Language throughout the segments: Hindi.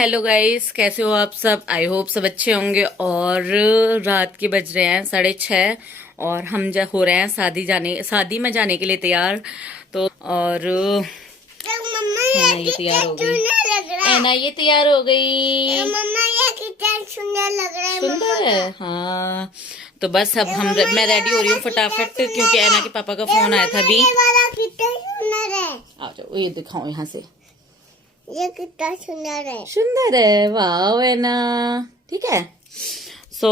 हेलो गाइस, कैसे हो आप सब। आई होप सब अच्छे होंगे। और रात के बज रहे हैं 6:30 और हम हो रहे हैं शादी में जाने के लिए तैयार। तो और मम्मा है ना, ये ये तैयार हो गई। सुंदर लग रहा है है। ना, ये तैयार हो गई। मम्मा ये कितना सुंदर लग रहा है। मम्मा सुंदर है, हाँ। तो बस अब मैं ये रेडी हो रही वाला हूँ कितना फटाफट, क्योंकि सुंदर ऐना है। के पापा का फोन आया था मम्मा अभी। ये वाला कितना सुंदर है। आ जाओ, ये दिखाओ यहाँ से। ये कितना सुंदर है। सुंदर है, वाह ऐना। ठीक है। सो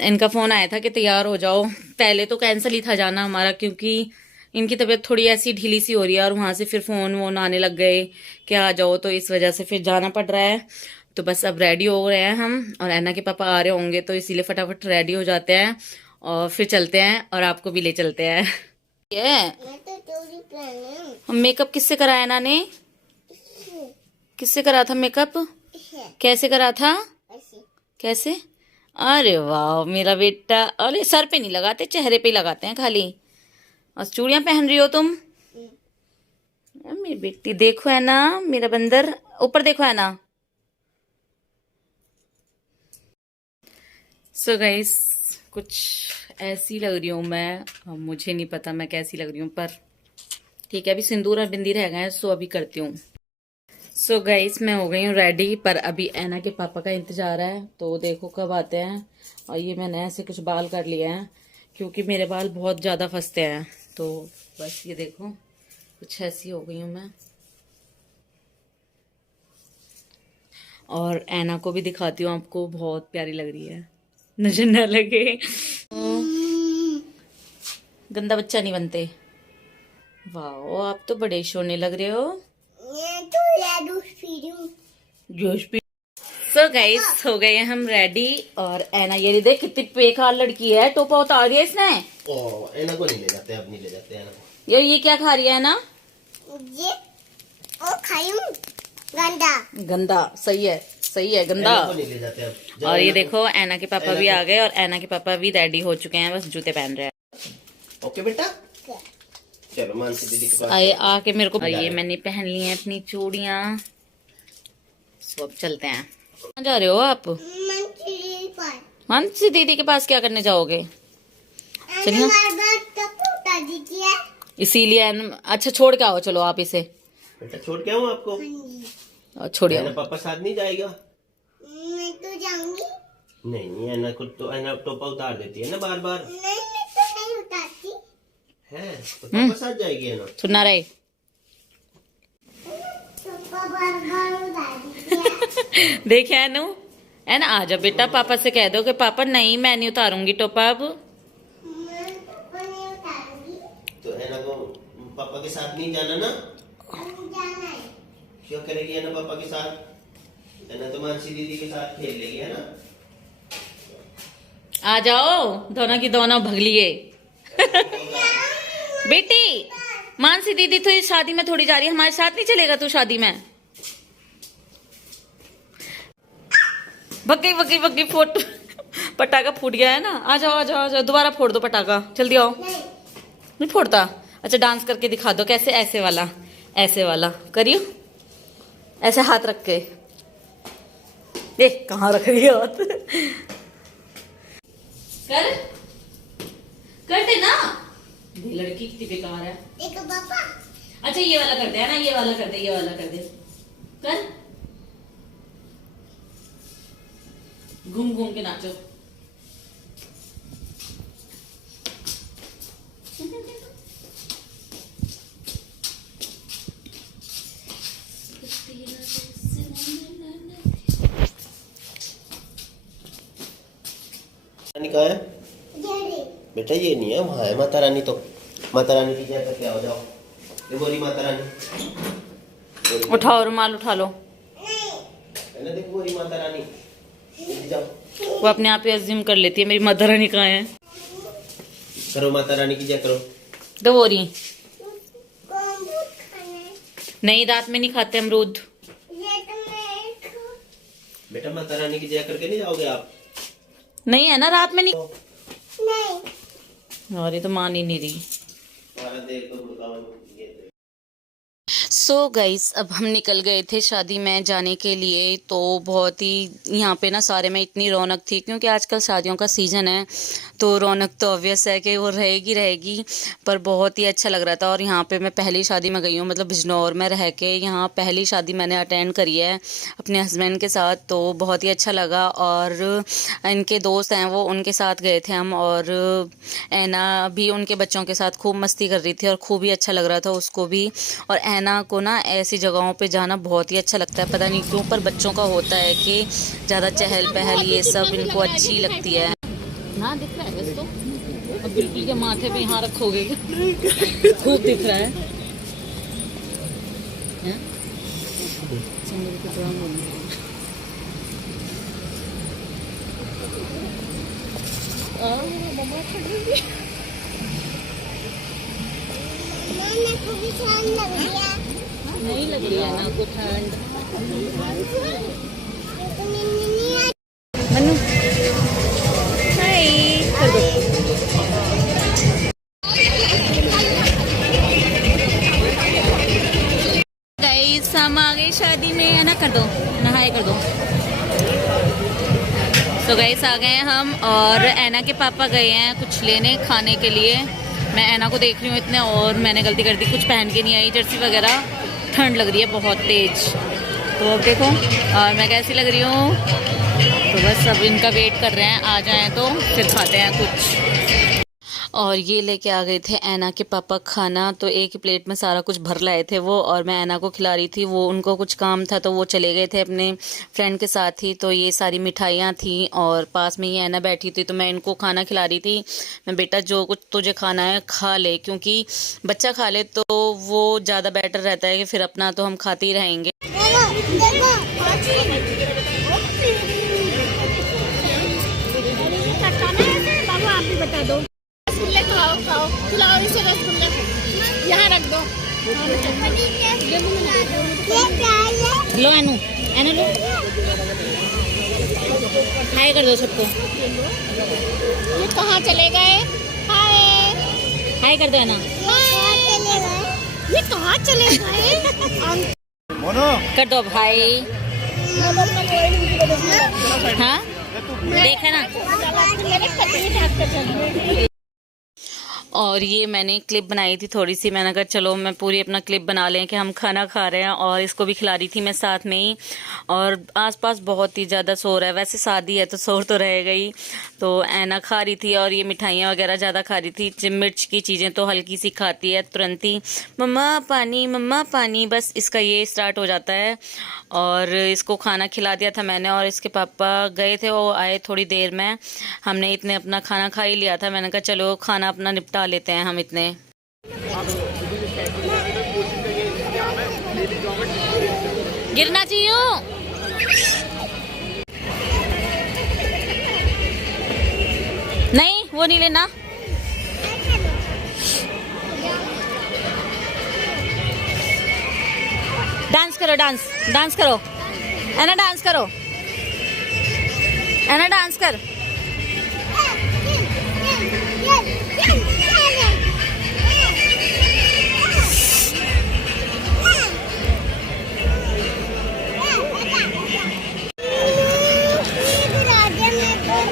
इनका फोन आया था कि तैयार हो जाओ। पहले तो कैंसिल ही था जाना हमारा, क्योंकि इनकी तबीयत थोड़ी ऐसी ढीली सी हो रही है और वहां से फिर फोन वोन आने लग गए कि आ जाओ, तो इस वजह से फिर जाना पड़ रहा है। तो बस अब रेडी हो रहे हैं हम, और ऐना के पापा आ रहे होंगे, तो इसीलिए फटाफट रेडी हो जाते हैं और फिर चलते हैं और आपको भी ले चलते हैं। ये मैं तो चोरी पहनी हूँ। मेकअप किससे कराया ऐना ने? किससे करा था मेकअप? कैसे करा था? कैसे? अरे वाह मेरा बेटा। अरे सर पे नहीं लगाते, चेहरे पे ही लगाते हैं खाली। और चूड़ियां पहन रही हो तुम? मेरी बेटी देखो है ना, मेरा बंदर। ऊपर देखो है ना। सो गाइस, कुछ ऐसी लग रही हूँ मैं। अब मुझे नहीं पता मैं कैसी लग रही हूँ, पर ठीक है, अभी सिंदूर और बिंदी रह गए हैं, सो अभी करती हूँ। सो गाइस, मैं हो गई हूँ रेडी, पर अभी ऐना के पापा का इंतजार है, तो देखो कब आते हैं। और ये मैंने ऐसे कुछ बाल कर लिए हैं, क्योंकि मेरे बाल बहुत ज़्यादा फंसते हैं। तो बस ये देखो, कुछ ऐसी हो गई हूँ मैं। और ऐना को भी दिखाती हूँ आपको, बहुत प्यारी लग रही है, नजर न लगे। गंदा बच्चा नहीं बनते। वाह, आप तो बड़े शोने लग रहे हो। मैं तो लाडू पी हूँ। जोश भी। सो गाइस, हो गए हम रेडी। और ऐना ये देख कितनी बेकार लड़की है, टोपा उतार दिया इसने। ऐना को नहीं ले जाते, अब नहीं ले जाते ऐना को। ये क्या खा रही है ना? ये ओ खाई हूँ। गंदा गंदा। सही है, सही है, गंदा। ऐना को नहीं ले जाते अब। जाओ और ये ऐना को। देखो ऐना के पापा भी आ गए, और ऐना के पापा भी रेडी हो चुके हैं, बस जूते पहन रहे हैं। ओके बेटा, चलो मानसी दीदी के पास। आए आके मेरे को। और ये मैंने पहन ली है अपनी चूड़ियां। तो अब चलते हैं। कहाँ जा रहे हो आप? मंचूरी पर मानसी दीदी के पास क्या करने जाओगे? चलिए। बार तक उतार दीजिए। इसीलिए अच्छा, छोड़ के आओ, चलो आप इसे। बेटा छोड़ के आऊँ आपको? और छोड़िए। ऐना पापा साथ नहीं जाएगा? मैं तो जाऊंगी। नहीं, ऐना को तो ऐना टोपा उतार देती है ना बार बार। नहीं, मैं तो नहीं उतारती। है तो पापा साथ जाएगी ऐना। सुनना रहे। पापा बार बार उतार दीजिए। देखे अनु, है ना, आजा बेटा, पापा से कह दो कि पापा नहीं, मैं नहीं उतारूंगी टोपा अब। मैं पापा नहीं उतारूंगी। तो ऐना को पापा के साथ नहीं जाना ना? अब जाना है। क्यों करेगी ऐना पापा के साथ? ऐना तो मानसी दीदी के साथ खेल लेगी, है ना? आ जाओ, दोनों की दोनों भगलिए। बेटी, मानसी दीदी तो इस शादी में थोड़ी जा रही है, हमारे साथ नहीं चलेगा तू शादी में? भग गई फोट। पटाखा फूट गया है ना। आ जाओ आ जाओ आ जाओ, दोबारा फोड़ दो पटाखा, जल्दी आओ। नहीं फोड़ता? अच्छा, डांस करके दिखा दो कैसे। ऐसे वाला करियो, ऐसे हाथ रख के। देख कहाँ रख रही है हाथ। कर दे ना। ये लड़की कितनी बेकार है। देखो पापा। अच्छा ये वाला कर दे, है ना, ये वाला कर दे। कर, घूम घूम के नाचो। रानी कहाँ है? ये बेटा ये नहीं है, वहाँ है माता रानी। तो माता रानी की जय करके आओ, जाओ। ये बोली माता रानी। उठाओ रुमाल, उठा लो। है ना, देखो बोली माता रानी। जाओ वो अपने आप ही अज्यूम कर लेती है मेरी मदर रानी कहाँ है। करो माता रानी की जय करो। दो हो रही। कौन खाना है? नहीं, रात में नहीं खाते अमरूद। ये तो मैं बेटा माता रानी की जय करके नहीं जाओगे आप? नहीं है ना, रात में नहीं। नहीं। और ये तो मान ही नहीं रही। देख तो सो गाइस अब हम निकल गए थे शादी में जाने के लिए। तो बहुत ही यहाँ पे ना सारे में इतनी रौनक थी, क्योंकि आजकल शादियों का सीज़न है तो रौनक तो ऑब्वियस है कि वो रहेगी रहेगी। पर बहुत ही अच्छा लग रहा था। और यहाँ पे मैं पहली शादी में गई हूँ, मतलब बिजनौर में रह के यहाँ पहली शादी मैंने अटेंड करी है अपने हस्बैंड के साथ, तो बहुत ही अच्छा लगा। और इनके दोस्त हैं वो, उनके साथ गए थे हम। और ऐना भी उनके बच्चों के साथ खूब मस्ती कर रही थी और खूब ही अच्छा लग रहा था उसको भी। और ऐना को ना ऐसी जगहों पे जाना बहुत ही अच्छा लगता है, पता नहीं क्यों, पर बच्चों का होता है कि ज़्यादा चहल पहल ये सब इनको अच्छी लगती है ना। दिख रहा है वैसे तो, अब बिल्कुल के माथे पे यहाँ रखोगे खूब दिख रहा है, हैं? चंद्र को ड्राम होना। मैंने को भी ठंड लग रही है। नहीं लग रही है ना को ठंड। मनु हाय कर दो। गाइस हम आ गए शादी में, है ना, कर दो नहाए कर दो। तो गाइस आ गए हैं हम, और ऐना के पापा गए हैं कुछ लेने खाने के लिए। मैं ऐना को देख रही हूँ इतने, और मैंने गलती कर दी, कुछ पहन के नहीं आई जर्सी वगैरह, ठंड लग रही है बहुत तेज। तो अब देखो और मैं कैसी लग रही हूँ। तो बस अब इनका वेट कर रहे हैं, आ जाएं तो फिर खाते हैं कुछ। और ये लेके आ गए थे ऐना के पापा खाना, तो एक ही प्लेट में सारा कुछ भर लाए थे वो, और मैं ऐना को खिला रही थी। वो उनको कुछ काम था तो वो चले गए थे अपने फ्रेंड के साथ ही। तो ये सारी मिठाइयाँ थी और पास में ही ऐना बैठी थी, तो मैं इनको खाना खिला रही थी। मैं बेटा जो कुछ तुझे खाना है खा ले, क्योंकि बच्चा खा ले तो वो ज़्यादा बेटर रहता है कि फिर अपना तो हम खाते ही रहेंगे। बाबू आप भी बता दो। रसगुल्ले खाओ खाओ, खिलाओ इसे रसगुल्ले, यहाँ रख दो। लो ऐनू, ऐना लो, हाय कर दो सबको। ये कहाँ चले गए? हाय हाय कर दो ऐना, ये कहाँ चले गए? कर दो भाई। हाँ देखा ना। और ये मैंने क्लिप बनाई थी थोड़ी सी, मैंने कहा चलो मैं पूरी अपना क्लिप बना लें कि हम खाना खा रहे हैं, और इसको भी खिला रही थी मैं साथ में ही। और आसपास बहुत ही ज़्यादा शोर है, वैसे शादी है तो शोर तो रहेगा ही। तो ऐना खा रही थी और ये मिठाइयाँ वगैरह ज़्यादा खा रही थी। मिर्च की चीज़ें तो हल्की सी खाती है, तुरंत ही मम्मा पानी, बस इसका ये स्टार्ट हो जाता है। और इसको खाना खिला दिया था मैंने, और इसके पापा गए थे, वो आए थोड़ी देर में। हमने इतने अपना खाना खा ही लिया था, मैंने कहा चलो खाना अपना निपटा लेते हैं हम इतने। गिरना चाहिए नहीं, वो नहीं लेना। डांस करो, डांस करो ऐना, डांस करो ऐना, डांस कर।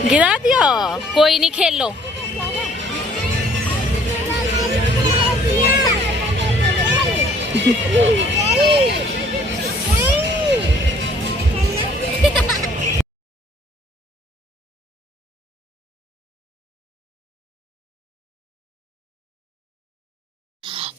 गिरा दिया, कोई नहीं, खेल लो।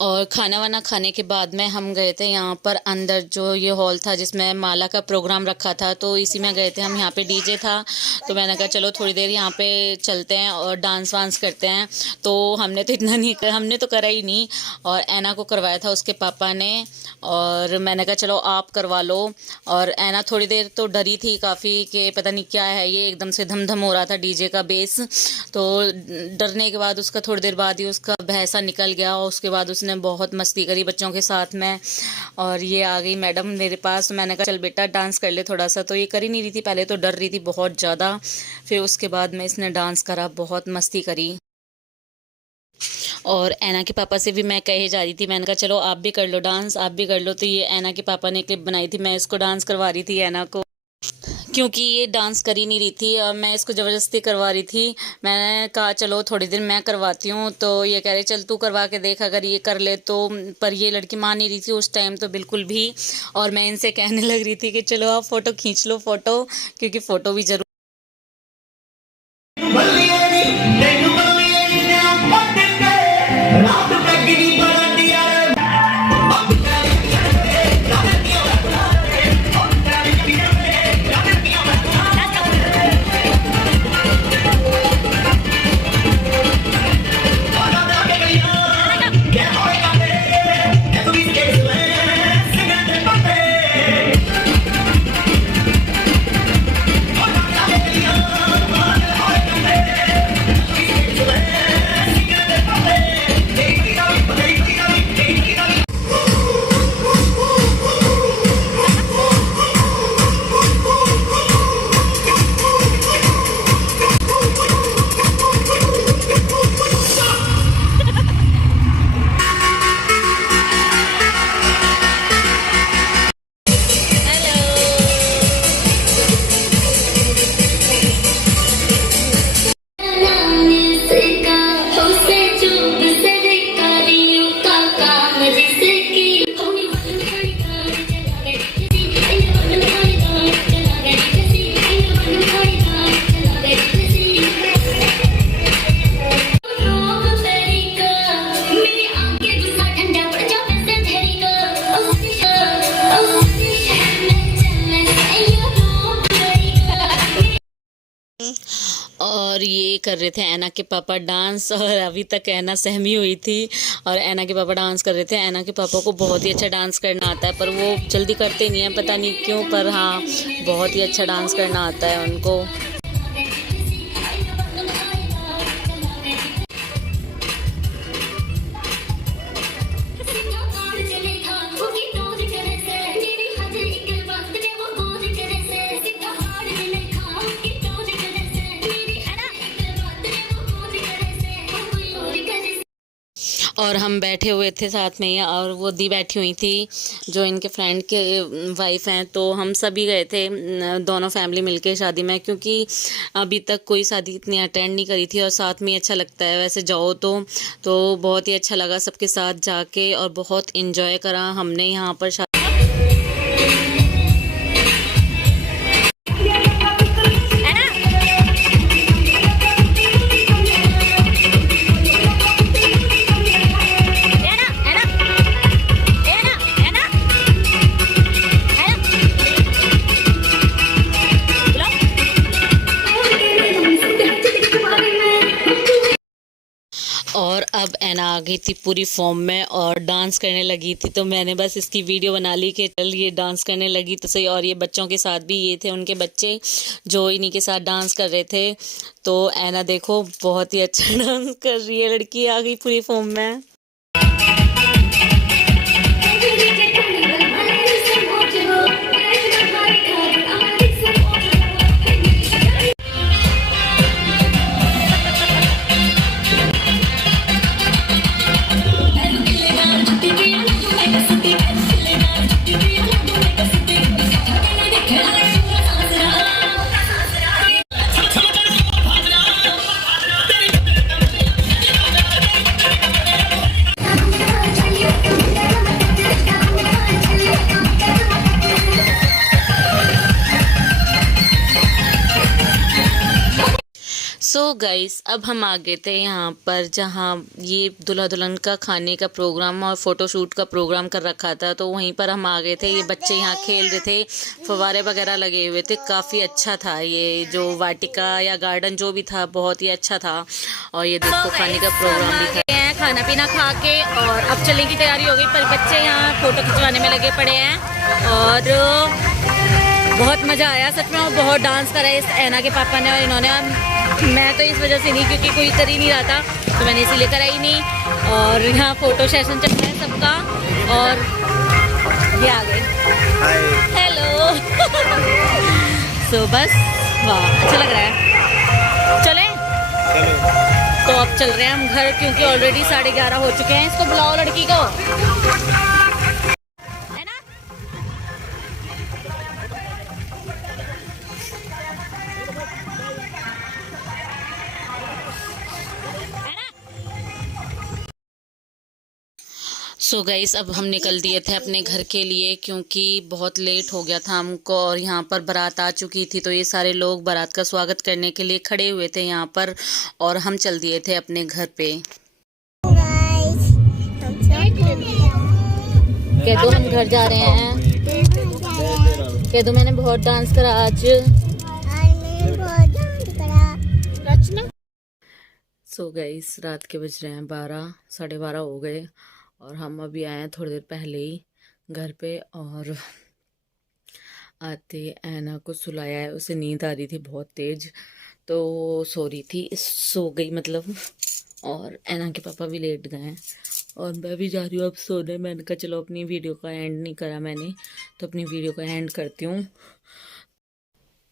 और खाना वाना खाने के बाद में हम गए थे यहाँ पर अंदर, जो ये हॉल था जिसमें माला का प्रोग्राम रखा था, तो इसी में गए थे हम। यहाँ पे डीजे था, तो मैंने कहा चलो थोड़ी देर यहाँ पे चलते हैं और डांस वांस करते हैं। तो हमने तो इतना नहीं हमने तो करा ही नहीं, और ऐना को करवाया था उसके पापा ने, और मैंने कहा चलो आप करवा लो। और ऐना थोड़ी देर तो डरी थी काफ़ी कि पता नहीं क्या है ये, एकदम से धम धम हो रहा था डीजे का बेस। तो डरने के बाद उसका थोड़ी देर बाद ही उसका भैंसा निकल गया, और उसके बाद उसने बहुत मस्ती करी बच्चों के साथ में। और ये आ गई मैडम मेरे पास, तो मैंने कहा चल बेटा डांस कर ले थोड़ा सा। तो ये कर ही नहीं रही थी, पहले तो डर रही थी बहुत ज़्यादा, फिर उसके बाद में इसने डांस करा, बहुत मस्ती करी। और ऐना के पापा से भी मैं कहे जा रही थी, मैंने कहा चलो आप भी कर लो डांस, आप भी कर लो। तो ये ऐना के पापा ने क्लिप बनाई थी, मैं इसको डांस करवा रही थी ऐना को, क्योंकि ये डांस कर ही नहीं रही थी और मैं इसको ज़बरदस्ती करवा रही थी। मैंने कहा चलो थोड़ी देर मैं करवाती हूँ, तो ये कह रही चल तू करवा के देख अगर ये कर ले तो। पर ये लड़की मान नहीं रही थी उस टाइम तो बिल्कुल भी। और मैं इनसे कहने लग रही थी कि चलो आप फ़ोटो खींच लो फ़ोटो, क्योंकि फ़ोटो भी ज़रूर। और ये कर रहे थे ऐना के पापा डांस, और अभी तक ऐना सहमी हुई थी और ऐना के पापा डांस कर रहे थे। ऐना के पापा को बहुत ही अच्छा डांस करना आता है, पर वो जल्दी करते नहीं हैं, पता नहीं क्यों, पर हाँ बहुत ही अच्छा डांस करना आता है उनको। और हम बैठे हुए थे साथ में, और वो दी बैठी हुई थी जो इनके फ्रेंड के वाइफ हैं। तो हम सभी गए थे दोनों फैमिली मिलके शादी में, क्योंकि अभी तक कोई शादी इतनी अटेंड नहीं करी थी और साथ में अच्छा लगता है वैसे जाओ तो बहुत ही अच्छा लगा सबके साथ जाके, और बहुत इन्जॉय करा हमने यहाँ पर और अब ऐना आ गई थी पूरी फॉर्म में और डांस करने लगी थी। तो मैंने बस इसकी वीडियो बना ली कि चल ये डांस करने लगी तो सही। और ये बच्चों के साथ भी ये थे उनके बच्चे जो इन्हीं के साथ डांस कर रहे थे। तो ऐना देखो बहुत ही अच्छा डांस कर रही है, लड़की आ गई पूरी फॉर्म में। सो गाइस अब हम आ गए थे यहाँ पर जहाँ ये दूल्हा दुल्हन का खाने का प्रोग्राम और फोटोशूट का प्रोग्राम कर रखा था। तो वहीं पर हम आ गए थे। ये बच्चे यहाँ खेल रहे थे, फव्वारे वगैरह लगे हुए थे, काफ़ी अच्छा था ये जो वाटिका या गार्डन जो भी था, बहुत ही अच्छा था। और ये देखो खाने का प्रोग्राम भी था। खाना पीना खा के और अब चलने की तैयारी हो गई, पर बच्चे यहाँ फोटो खिंचवाने में लगे पड़े हैं और बहुत मज़ा आया सच में। और बहुत डांस करा इस ऐना के पापा ने और इन्होंने। मैं तो इस वजह से नहीं, क्योंकि कोई कर ही नहीं रहा था तो मैंने इसीलिए करा ही नहीं। और यहाँ फोटो सेशन चल रहा है सबका और ये आ गए। हेलो। सो बस वाह अच्छा लग रहा है। चले तो अब चल रहे हैं हम घर, क्योंकि ऑलरेडी 11:30 हो चुके हैं। इसको बुलाओ लड़की को, है ना? सो गाइस, अब हम निकल दिए थे अपने घर के लिए, क्योंकि बहुत लेट हो गया था हमको, और यहाँ पर बारात आ चुकी थी। तो ये सारे लोग बारात का स्वागत करने के लिए खड़े हुए थे यहाँ पर, और हम चल दिए थे अपने घर पे। कह दो हम घर जा रहे हैं। कह दो मैंने बहुत डांस करा आज। सो गाइस, रात के बज रहे हैं 12, 12:30 हो गए, और हम अभी आए हैं थोड़ी देर पहले ही घर पे। और आते ऐना को सुलाया है, उसे नींद आ रही थी बहुत तेज, तो सो रही थी, सो गई मतलब। और ऐना के पापा भी लेट गए हैं, और मैं भी जा रही हूँ अब सोने। मैंने कहा चलो, अपनी वीडियो का एंड नहीं करा मैंने, तो अपनी वीडियो का एंड करती हूँ।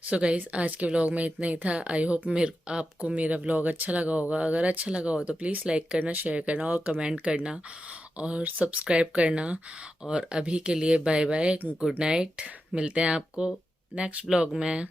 सो गाइज, आज के व्लॉग में इतना ही था। आई होप आपको मेरा व्लॉग अच्छा लगा होगा। अगर अच्छा लगा हो तो प्लीज़ लाइक करना, शेयर करना और कमेंट करना और सब्सक्राइब करना। और अभी के लिए बाय बाय, गुड नाइट। मिलते हैं आपको नेक्स्ट व्लॉग में।